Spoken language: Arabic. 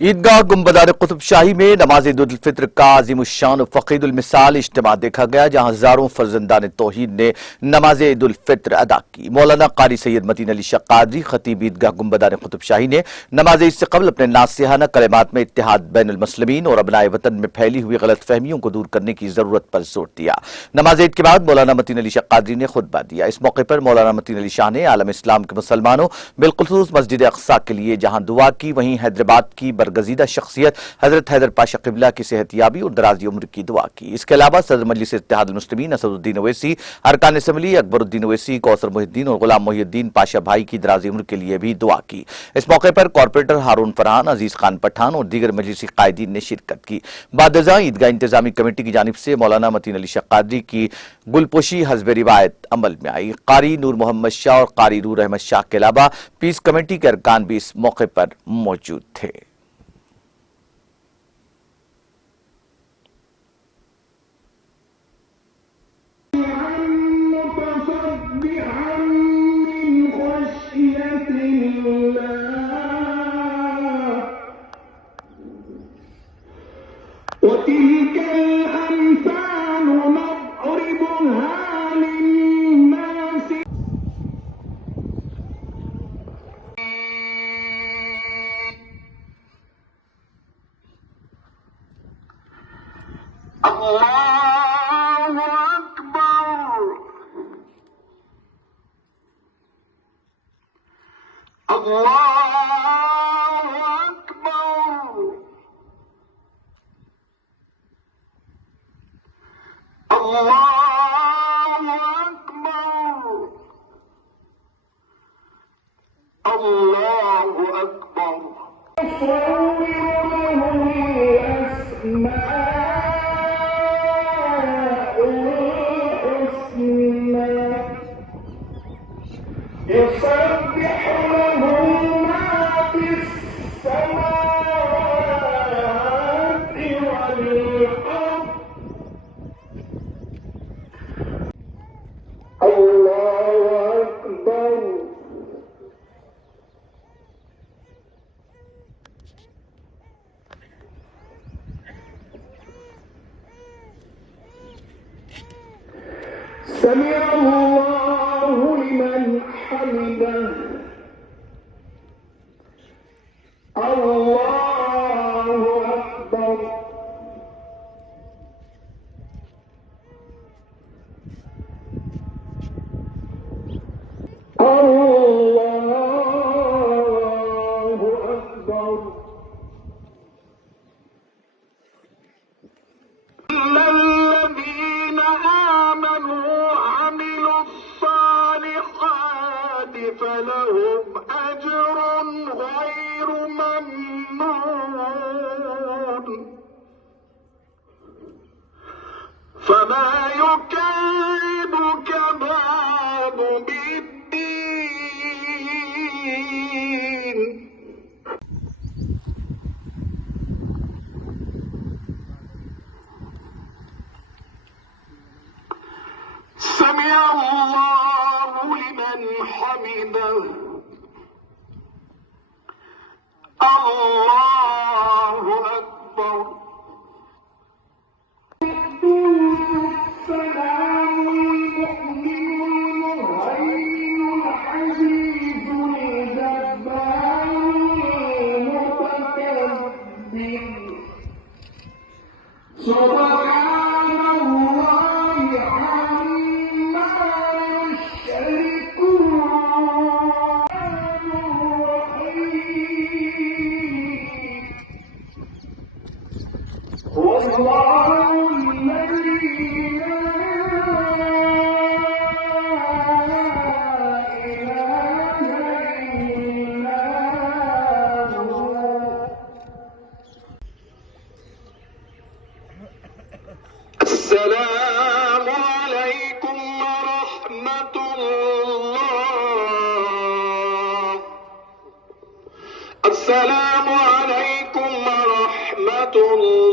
ईदगाह गुंबदार कुतुब शाही में नमाज ईद उल फित्र का अजीमुश्शान फ़क़ीद उल मिसाल इज्तिमा देखा गया, जहां हजारों फर्जंदान तौहीद ने नमाज ईद उल फित्र अदा की। मौलाना कारी सैयद मतीन अली शाह क़ादरी खतीब ईदगाह गुंबदार कुतुब शाही ने नमाज ईद से कबल अपने नासिहाना कलिमात में इत्तेहाद बैनुल मुस्लिमीन और अबनाए वतन में फैली हुई गलत फहमियों को दूर करने की जरूरत पर जोर दिया। नमाज ईद के बाद मौलाना मतीन अली शाह क़ादरी ने खुतबा दिया। इस मौके पर मौलाना मतीन अली शाह ने आलम इस्लाम के मुसलमानों, बिलखुसूस मस्जिद अक़सा के लिए जहां दुआ की, वहीं हैदराबाद की बरगजीदा शख्सियत हजरत हैदर पाशा क़िबला की सेहतयाबी और दराज़ी उम्र की दुआ की। इसके अलावा सदर मजलिस इत्तेहादुल मुस्लिमीन असदुद्दीन ओवैसी, अरकान असम्बली अकबरुद्दीन ओवैसी, कौसर मोहिद्दीन और गुलाम मोहिद्दीन पाशा भाई की दराज़ी उम्र के लिए भी दुआ की। इस मौके पर कॉरपोरेटर हारून फरहान, अजीज खान पठान और दीगर मजलिसी कायदीन ने शिरकत की। बादजा ईदगाह इंतजामी कमेटी की जानिब से मौलाना मतीन अली शाह क़ादरी की गुलपोशी हस्ब रिवायत अमल में आई। कारी नूर मोहम्मद शाह और कारी रूर अहमद शाह के अलावा पीस कमेटी के अरकान भी इस मौके पर मौजूद थे। अल्लाहु अकबर, अल्लाहु अकबर, अल्लाहु अकबर, अल्लाहु अकबर। يسبح له ما في السماوات والأرض، الله أكبر. سمع الله لمن حمده، الله أكبر. الله أكبر. الذين آمنوا وعملوا الصالحات فلهم أجر غير ممنون، فما يكذبك بعد بالدين. سمع الله لمن حمده، الله أكبر. السلام المؤمن المهيمن العزيز الجبار المتكبر، سبحان الله عما يشركون. هو الله الذي لا إله إلا هو. السلام عليكم ورحمة الله. السلام عليكم ورحمة الله.